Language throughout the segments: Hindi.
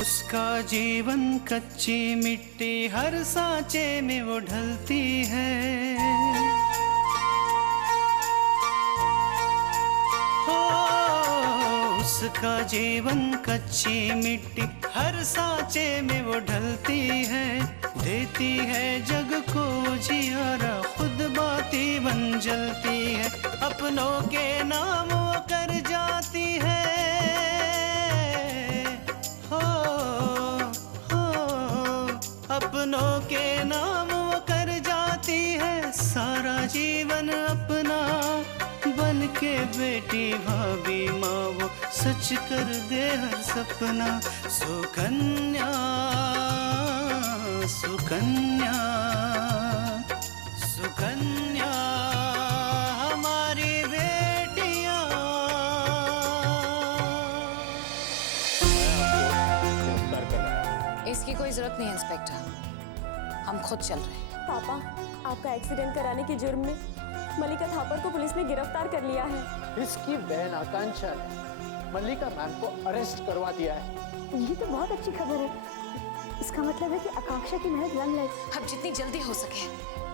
उसका जीवन कच्ची मिट्टी हर सांचे में वो ढलती है। हो उसका जीवन कच्ची मिट्टी हर सांचे में वो ढलती है। देती है जग को जियारा, खुद बाती बन जलती है। अपनों के नाम वो कर जाती है। अपनों के नाम वो कर जाती है। सारा जीवन अपना बन के बेटी भाभी माँ वो सच कर दे हर सपना। सुकन्या सुकन्या सुकन्या हमारी बेटियाँ। इसकी कोई जरूरत नहीं है इंस्पेक्टर, हम खुद चल रहे हैं। पापा, आपका एक्सीडेंट कराने के जुर्म में मल्लिका थापर को पुलिस ने गिरफ्तार कर लिया है। इसकी बहन आकांक्षा ने मल्लिका मैम को अरेस्ट करवा दिया है। ये तो बहुत अच्छी खबर है। इसका मतलब है कि आकांक्षा की मेहनत रंग लाई। अब जितनी जल्दी हो सके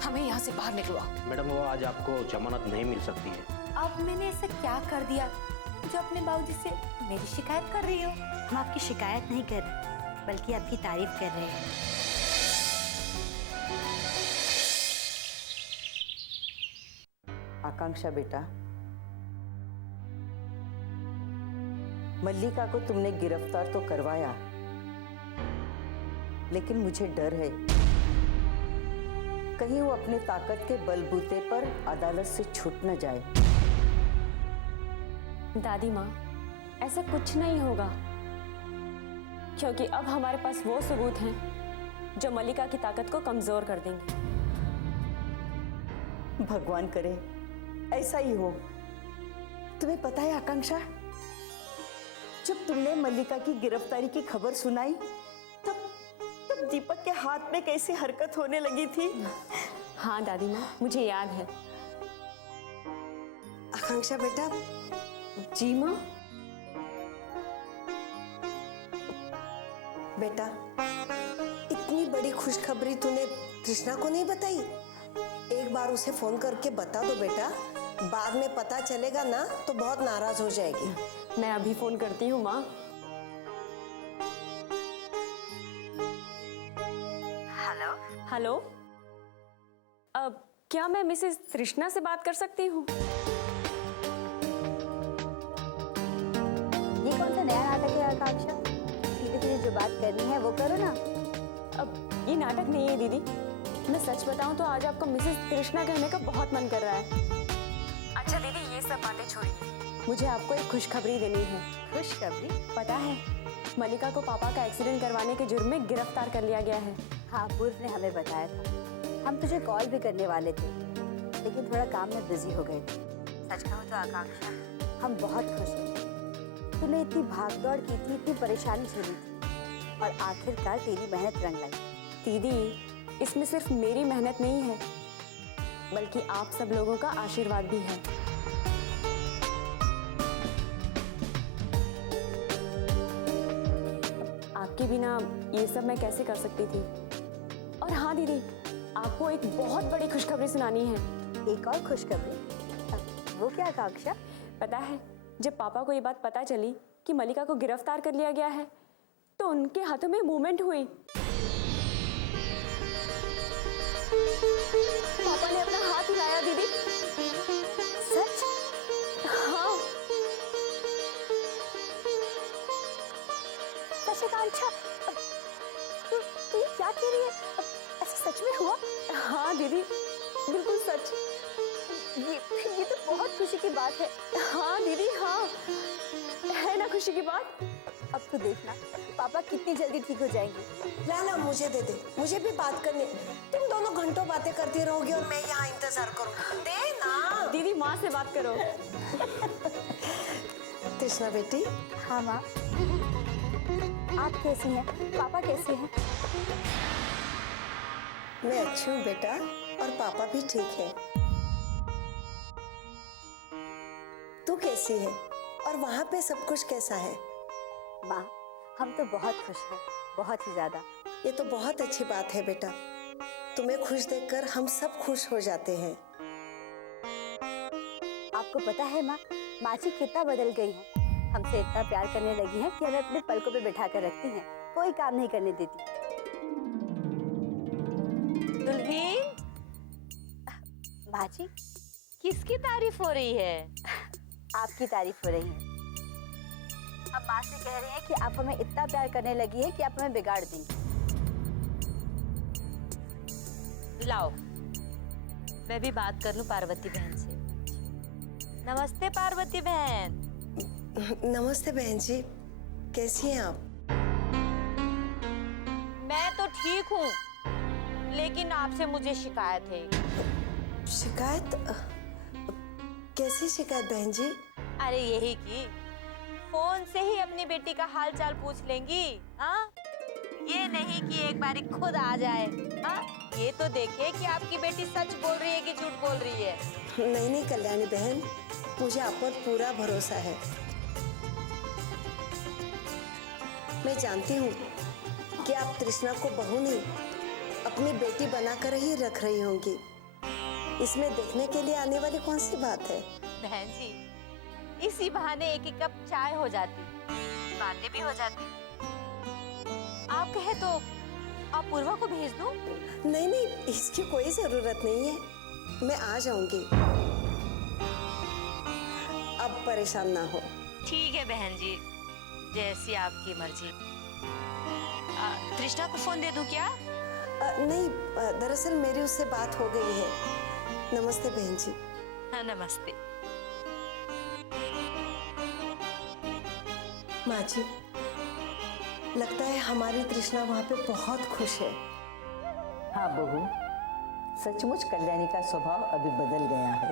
हमें यहाँ से बाहर निकलवाओ। मैडम वो आज आपको जमानत नहीं मिल सकती है। अब मैंने ऐसा क्या कर दिया जो अपने बाबूजी से मेरी शिकायत कर रही हो? हम आपकी शिकायत नहीं कर रहे बल्कि आपकी तारीफ कर रहे हैं। आकांक्षा बेटा, मल्लिका को तुमने गिरफ्तार तो करवाया, लेकिन मुझे डर है कहीं वो अपनी ताकत के बलबूते पर अदालत से छूट न जाए। दादी माँ, ऐसा कुछ नहीं होगा, क्योंकि अब हमारे पास वो सबूत हैं जो मल्लिका की ताकत को कमजोर कर देंगे। भगवान करे ऐसा ही हो। तुम्हें पता है आकांक्षा, जब तुमने मल्लिका की गिरफ्तारी की खबर सुनाई तब दीपक के हाथ में कैसी हरकत होने लगी थी। हाँ दादी माँ, मुझे याद है। आकांक्षा बेटा। जी माँ। बेटा, इतनी बड़ी खुशखबरी तूने कृष्णा को नहीं बताई? एक बार उसे फोन करके बता दो बेटा, बाद में पता चलेगा ना तो बहुत नाराज हो जाएगी। मैं अभी फोन करती हूँ माँ। हेलो हेलो, अब क्या मैं मिसेस तृष्णा से बात कर सकती हूँ? ये कौन सा नया नाटक है आकांक्षा? सीधे सीधे जो बात करनी है वो करो ना। अब ये नाटक नहीं है दीदी, मैं सच बताऊं तो आज आपको मिसेस तृष्णा कहने का बहुत मन कर रहा है। अच्छा दीदी, ये सब बातें छोड़िए, मुझे आपको एक खुशखबरी देनी है। खुशखबरी? पता है, मल्लिका को पापा का एक्सीडेंट करवाने के जुर्म में गिरफ्तार कर लिया गया है। हाँ, पूर्व ने हमें बताया था। हम तुझे कॉल भी करने वाले थे, लेकिन थोड़ा काम में बिजी हो गए थे। सच कहूँ तो आकांक्षा, हम बहुत खुश हैं। तूने इतनी भागदौड़ की थी, इतनी परेशानी झेली थी, और आखिरकार तेरी मेहनत रंग लाई। दीदी, इसमें सिर्फ मेरी मेहनत नहीं है, बल्कि आप सब लोगों का आशीर्वाद भी है। आपके बिना ये सब मैं कैसे कर सकती थी। और हाँ दीदी, आपको एक बहुत बड़ी खुशखबरी सुनानी है। एक और खुशखबरी? वो क्या आकांक्षा? पता है, जब पापा को ये बात पता चली कि मल्लिका को गिरफ्तार कर लिया गया है, तो उनके हाथों में मूवमेंट हुई। पापा ने अपना हाथ हिलाया दीदी। सच? हाँ। आकांक्षा, तू ये क्या कह रही है? ऐसा सच में हुआ? हाँ दीदी, बिल्कुल सच। ये तो बहुत खुशी की बात है। हाँ दीदी, हाँ, है ना खुशी की बात? अब तो देखना पापा कितनी जल्दी ठीक हो जाएंगे। लाला मुझे दे दे, मुझे भी बात करनी। तुम दोनों घंटों बातें करती रहोगी और मैं यहाँ इंतजार करूँ। दे ना। दीदी, माँ से बात करो। तृष्णा बेटी। हाँ माँ। आप कैसी हैं? पापा कैसे हैं? मैं अच्छी हूँ बेटा, और पापा भी ठीक है। तू कैसी है और वहाँ पे सब कुछ कैसा है? माँ, हम तो बहुत खुश हैं, बहुत ही ज़्यादा। ये तो बहुत अच्छी बात है बेटा। तुम्हें खुश देखकर हम सब खुश हो जाते हैं। आपको पता है माँ, माची कितना बदल गई है। हमसे इतना प्यार करने लगी है कि हमें अपने पलकों पे बिठा कर रखती हैं, कोई काम नहीं करने देती। दुल्हीन, माची, किसकी तारीफ हो रही है? आपकी तारीफ हो रही है। अब माँ से कह रही है कि आप हमें इतना प्यार करने लगी है कि आप हमें बिगाड़ देंगी। लाओ, मैं भी बात कर लूं पार्वती बहन से। नमस्ते पार्वती बहन। नमस्ते बहन जी, कैसी हैं आप? मैं तो ठीक हूँ, लेकिन आपसे मुझे शिकायत है। शिकायत? कैसी शिकायत बहन जी? अरे यही कि फोन से ही अपनी बेटी का हाल चाल पूछ लेंगी, हाँ? ये नहीं कि एक बारी खुद आ जाए, हाँ? ये तो देखे कि आपकी बेटी सच बोल रही है कि झूठ बोल रही है। नहीं नहीं कल्याणी बहन, मुझे आप पर पूरा भरोसा है। मैं जानती हूँ कि आप तृष्णा को बहू नहीं, अपनी बेटी बनाकर ही रख रही होंगी। इसमें देखने के लिए आने वाली कौन सी बात है? बहन जी, इसी बहाने एक एक कप चाय हो जाती, बातें भी हो जाती। आप कहे तो अपूर्वा को भेज दूं? नहीं नहीं, इसकी कोई जरूरत नहीं है, मैं आ जाऊंगी। अब परेशान ना हो। ठीक है बहन जी, जैसी आपकी मर्जी। तृष्णा को फोन दे दूं क्या? नहीं, दरअसल मेरी उससे बात हो गई है। नमस्ते बहन जी। हाँ, नमस्ते। माँ जी, लगता है हमारी तृष्णा वहाँ पे बहुत खुश है। हाँ बहू, सचमुच कल्याणी का स्वभाव अभी बदल गया है।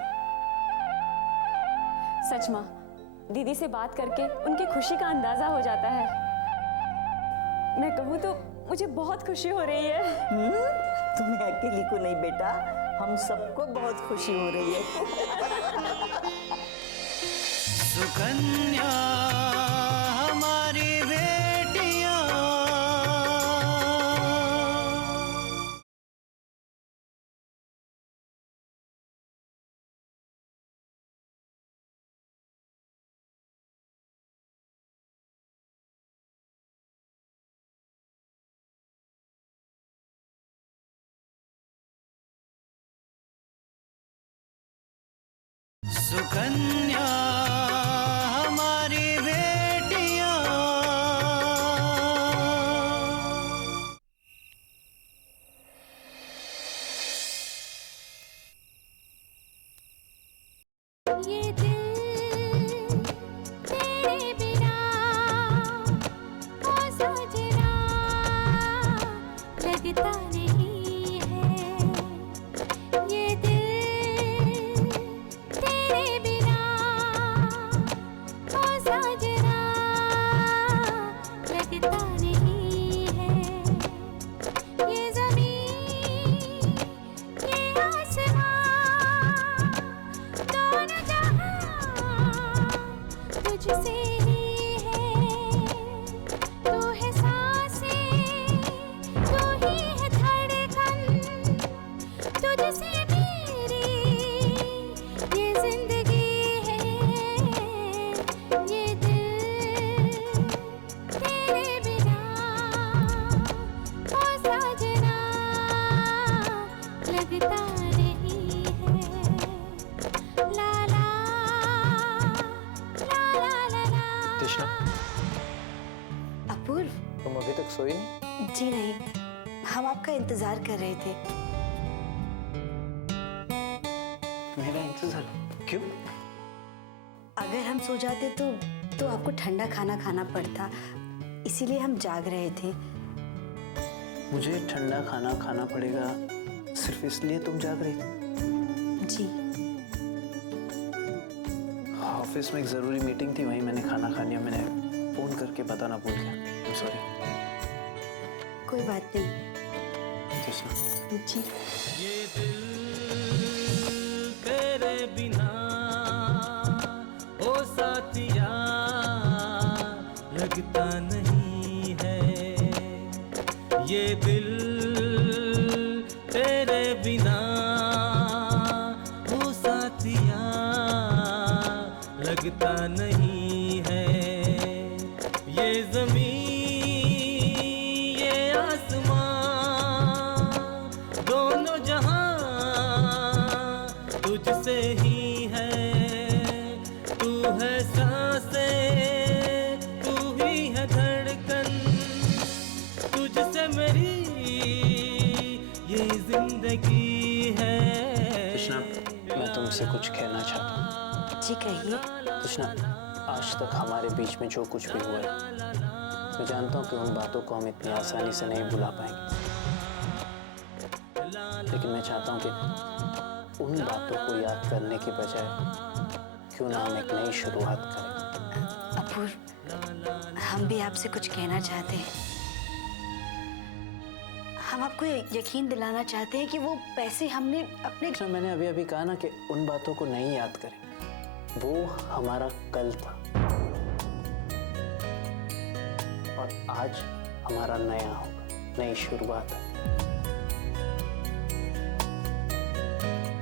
सच माँ, दीदी से बात करके उनकी खुशी का अंदाजा हो जाता है। मैं कहूँ तो मुझे बहुत खुशी हो रही है। तुम्हें अकेली को नहीं बेटा, हम सबको बहुत खुशी हो रही है। सुकन्या हमारी बेटियां, सुकन्या हमारी बेटियां। ये दिल तेरे बिना ओ सजना लगता नहीं है। ये दिल तेरे बिना ओ सजना लगता नहीं है। ये ज़मीन ये आसमां दोनों जहां तुझसे ही है। तू है सांसें, तू ही है धड़कन, तुझसे मेरी ये जिंदगी है। ये दिल तेरे बिना ओ सजना लगता नहीं है। ला ला ला ला ला ला। तृष्णा, अपूर्व, तुम अभी तक सोई नहीं? जी नहीं, हम आपका इंतजार कर रहे थे। मेरा इंतजार? क्यों? अगर हम सो जाते तो आपको ठंडा खाना खाना पड़ता, इसीलिए हम जाग रहे थे। मुझे ठंडा खाना खाना पड़ेगा सिर्फ इसलिए तुम जाग रही थी? जी, ऑफिस में एक जरूरी मीटिंग थी, वहीं मैंने खाना खा लिया। मैंने फोन करके बताना भूल गया, सॉरी। कोई बात नहीं। तृष्णा, जी, ये दिल तेरे बिना ओ साथिया लगता नहीं ये दिल तेरे बिना वो साथिया लगता नहीं है। ये ज़मीं ये आसमां दोनों जहां तुझसे ही है। तू है सांसें तू ही है धड़कन, तुझसे मेरी ये जिंदगी है। कृष्णा, मैं तुमसे कुछ कहना चाहता हूँ। जी कहिए। कृष्णा, आज तक हमारे बीच में जो कुछ भी हुआ है, मैं जानता हूँ कि उन बातों को हम इतनी आसानी से नहीं भुला पाएंगे, लेकिन मैं चाहता हूँ कि उन बातों को याद करने के बजाय क्यों ना हम एक नई शुरुआत करें। अपूर्व, हम भी आपसे कुछ कहना चाहते हैं। हम आपको यकीन दिलाना चाहते हैं कि वो पैसे हमने अपने कृष्णा, मैंने अभी अभी कहा ना कि उन बातों को नहीं याद करें, वो हमारा कल था और आज हमारा नया होगा, नई शुरुआत है।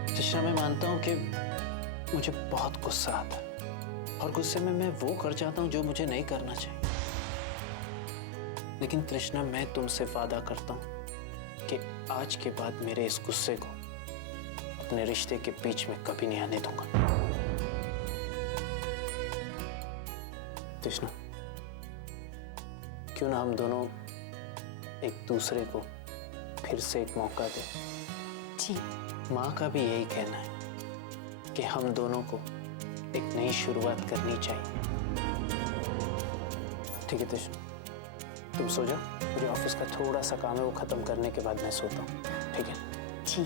कृष्णा, मैं मानता हूं कि मुझे बहुत गुस्सा आता है और गुस्से में मैं वो कर जाता हूं जो मुझे नहीं करना चाहिए। लेकिन कृष्णा, मैं तुमसे वादा करता हूं कि आज के बाद मेरे इस गुस्से को अपने रिश्ते के बीच में कभी नहीं आने दूंगा। कृष्णा, क्यों ना हम दोनों एक दूसरे को फिर से एक मौका दें। जी। माँ का भी यही कहना है कि हम दोनों को एक नई शुरुआत करनी चाहिए। ठीक है कृष्णा, तुम सो जाओ, मुझे ऑफिस का थोड़ा सा काम है, वो खत्म करने के बाद मैं सोता हूँ। ठीक है? जी।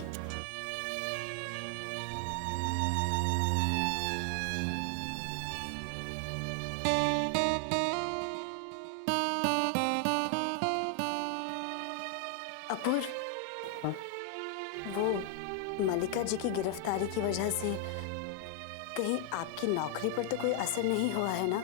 अपूर्व, हाँ? वो मल्लिका जी की गिरफ्तारी की वजह से कहीं आपकी नौकरी पर तो कोई असर नहीं हुआ है ना?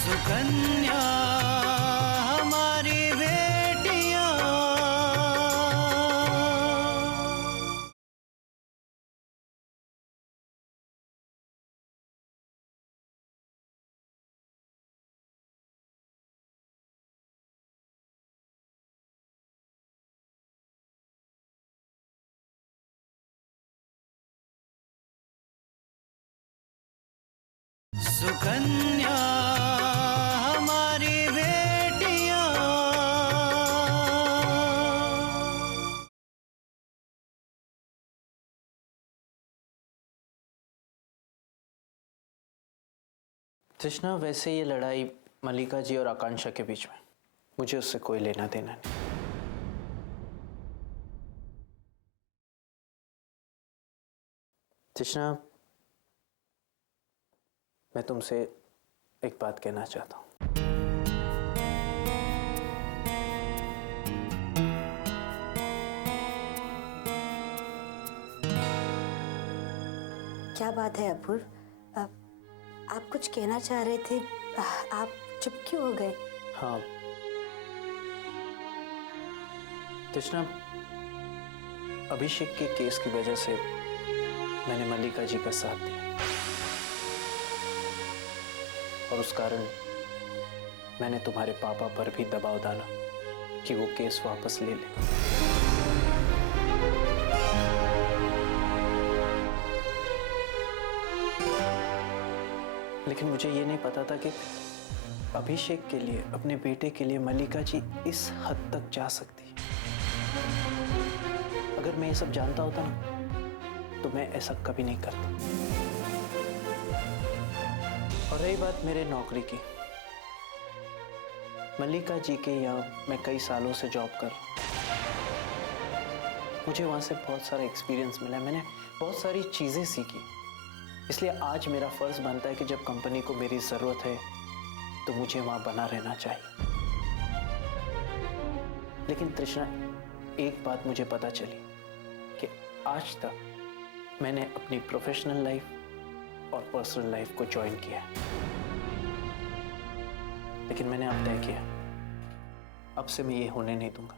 सुकन्या हमारी बेटियां, सुकन्या हमारी बेटियां। कृष्णा, वैसे ये लड़ाई मल्लिका जी और आकांक्षा के बीच में, मुझे उससे कोई लेना देना नहीं। कृष्णा, मैं तुमसे एक बात कहना चाहता हूँ। क्या बात है अपूर्व? आप कुछ कहना चाह रहे थे, आप चुप क्यों हो गए? हाँ कृष्णा, अभिषेक के केस की वजह से मैंने मल्लिका जी का साथ दिया और उस कारण मैंने तुम्हारे पापा पर भी दबाव डाला कि वो केस वापस ले ले। लेकिन मुझे ये नहीं पता था कि अभिषेक के लिए, अपने बेटे के लिए मल्लिका जी इस हद तक जा सकती है। अगर मैं ये सब जानता होता ना तो मैं ऐसा कभी नहीं करता। और रही बात मेरे नौकरी की, मल्लिका जी के यहाँ मैं कई सालों से जॉब कर रहा हूँ। मुझे वहाँ से बहुत सारा एक्सपीरियंस मिला, मैंने बहुत सारी चीज़ें सीखी। इसलिए आज मेरा फर्ज बनता है कि जब कंपनी को मेरी ज़रूरत है तो मुझे वहाँ बना रहना चाहिए। लेकिन तृष्णा, एक बात मुझे पता चली कि आज तक मैंने अपनी प्रोफेशनल लाइफ और पर्सनल लाइफ को ज्वाइन किया है। लेकिन मैंने अब तय किया, अब से मैं ये होने नहीं दूंगा।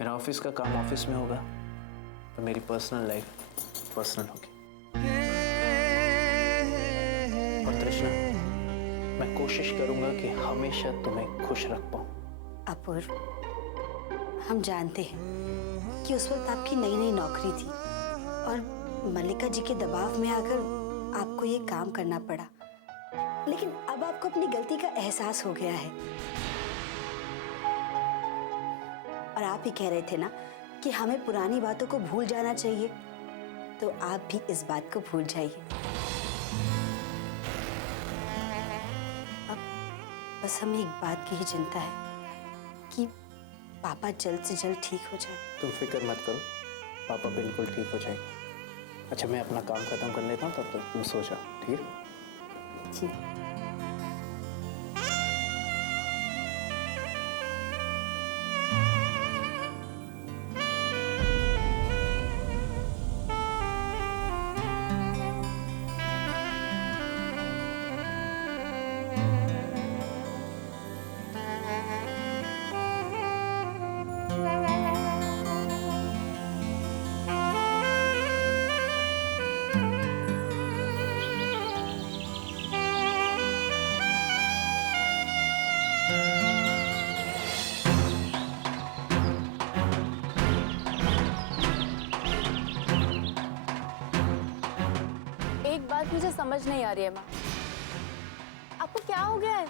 मेरा ऑफिस का काम ऑफिस में होगा और मेरी पर्सनल लाइफ पर्सनल होगी। और तृष्णा, मैं कोशिश करूंगा कि हमेशा तुम्हें खुश रख पाऊं। अपूर्व, हम जानते हैं कि उस वक्त आपकी नई नई नौकरी थी और मल्लिका जी के दबाव में आकर आपको ये काम करना पड़ा, लेकिन अब आपको अपनी गलती का एहसास हो गया है। और आप ही कह रहे थे ना कि हमें पुरानी बातों को भूल जाना चाहिए, तो आप भी इस बात को भूल जाइए। अब बस हमें एक बात की ही चिंता है कि पापा जल्द से जल्द ठीक हो जाए। तुम फिक्र मत करो, पापा बिल्कुल ठीक हो जाएंगे। अच्छा, मैं अपना काम खत्म कर लेता हूँ, तब तक तुम सो जाओ, ठीक है? जी। एक बात मुझे समझ नहीं आ रही है माँ, आपको क्या हो गया है?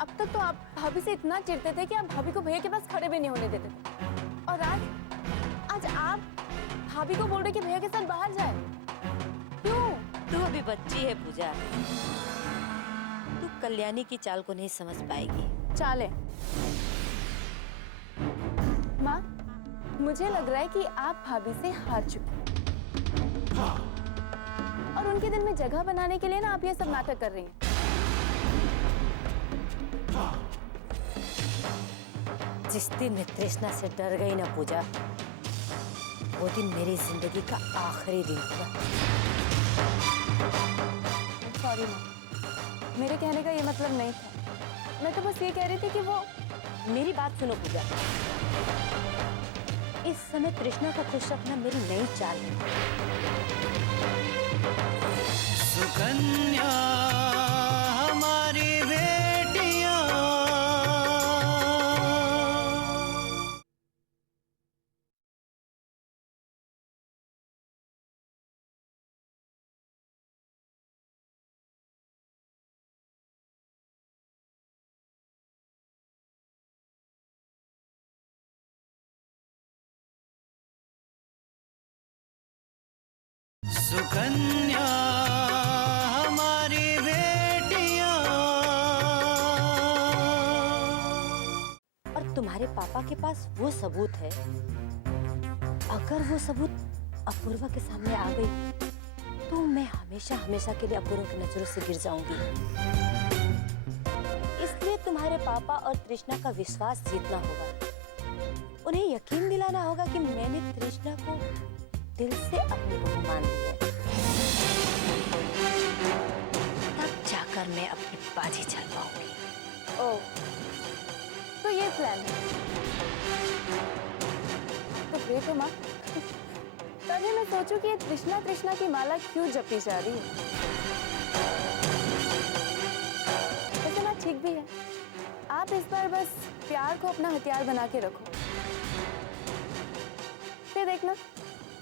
अब तक तो आप भाभी से इतना चिढ़ते थे कि आप भाभी को भैया के पास खड़े भी नहीं होने देते थे, और आज आप भाभी को बोल रहे कि भैया के साथ बाहर जाए। क्यों? तू अभी बच्ची है पूजा, तू कल्याणी की चाल को नहीं समझ पाएगी। चाले माँ, मुझे लग रहा है कि आप भाभी से हार चुके हैं और उनके दिल में जगह बनाने के लिए ना आप ये सब नाटक कर रही हैं। जिस दिन मैं तृष्णा से डर गई ना पूजा, वो दिन मेरी जिंदगी का आखिरी दिन था। सॉरी माँ, मेरे कहने का ये मतलब नहीं था। मैं तो बस ये कह रही थी कि वो... मेरी बात सुनो पूजा, इस समय तृष्णा को खुश रखना मेरी नई चाल है। सुकन्या हमारी बेटियां, सुकन्या हमारी बेटियां। और तुम्हारे पापा के पास वो सबूत है, अगर वो सबूत अपूर्वा के सामने आ गई तो मैं हमेशा हमेशा के लिए अपूर्वा की नजरों से गिर जाऊंगी। इसलिए तुम्हारे पापा और तृष्णा का विश्वास जीतना होगा। उन्हें यकीन दिलाना होगा कि मैंने तृष्णा को दिल से अपनी बहू मान ली है। तब जाकर मैं अपनी बाजी चल पाऊंगी। ओह, तो ये प्लान है। तो ग्रेट हो माँ। तभी मैं सोचूं कि ये तृष्णा तृष्णा की माला क्यों जपी जा रही है। वैसे ना ठीक भी है, आप इस बार बस प्यार को अपना हथियार बना के रखो, फिर देखना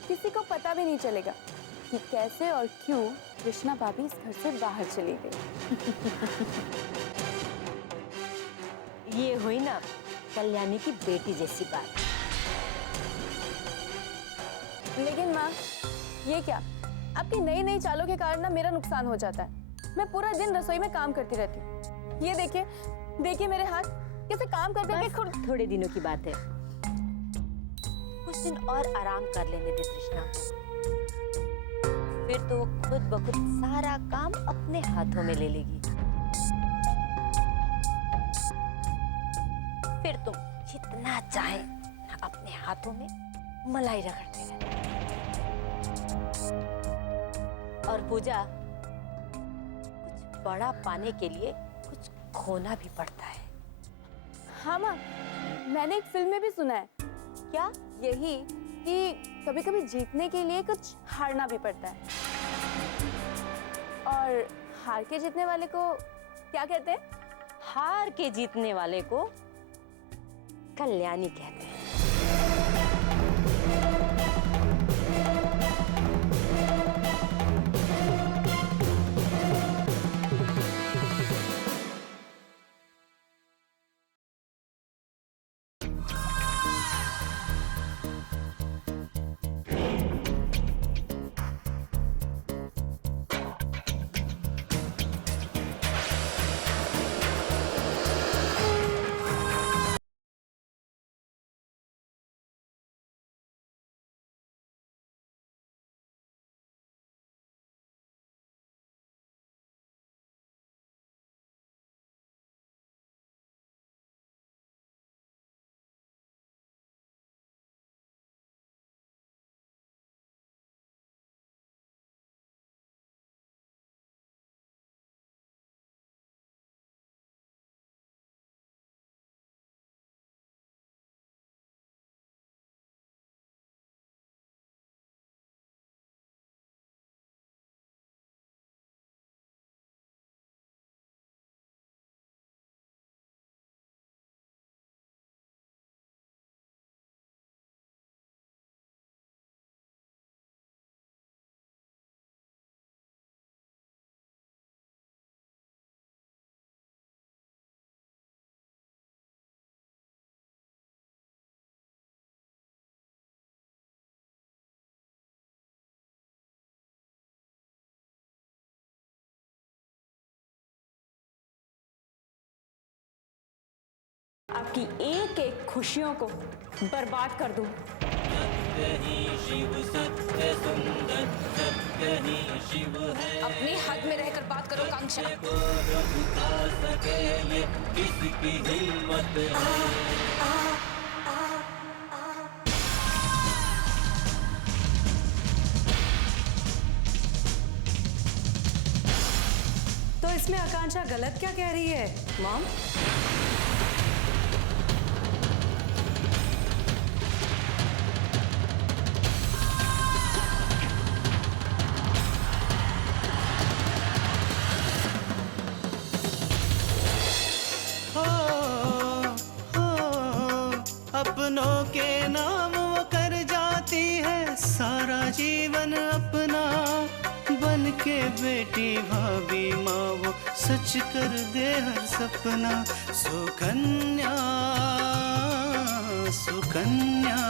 किसी को पता भी नहीं चलेगा कि कैसे और क्यों कृष्णा भाभी इस घर से बाहर चली गई। ये हुई ना कल्याणी की बेटी जैसी बात। लेकिन माँ, ये क्या, आपकी नई नई चालों के कारण ना मेरा नुकसान हो जाता है। मैं पूरा दिन रसोई में काम करती रहती हूँ। ये देखिए देखिए मेरे हाथ कैसे काम कर करके खुद। थोड़े दिनों की बात है, कुछ दिन और आराम कर लेने दे तृष्णा को, फिर तो वो खुद ब खुद सारा काम अपने हाथों में ले लेगी। फिर तुम जितना चाहे अपने हाथों में मलाई रगड़ते रहना। और पूजा, कुछ बड़ा पाने के लिए कुछ खोना भी पड़ता है। हाँ माँ, मैंने एक फिल्म में भी सुना है। क्या? यही कि कभी कभी जीतने के लिए कुछ हारना भी पड़ता है। और हार के जीतने वाले को क्या कहते हैं? हार के जीतने वाले को कल्याणी कहते हैं। आपकी एक एक खुशियों को बर्बाद कर दूं। अपनी हद में रहकर बात करो कांक्षा। तो इसमें आकांक्षा गलत क्या कह रही है मॉम? अपनों के नाम वो कर जाती है सारा जीवन अपना, बन के बेटी भाभी माँ वो सच कर दे हर सपना। सुकन्या सुकन्या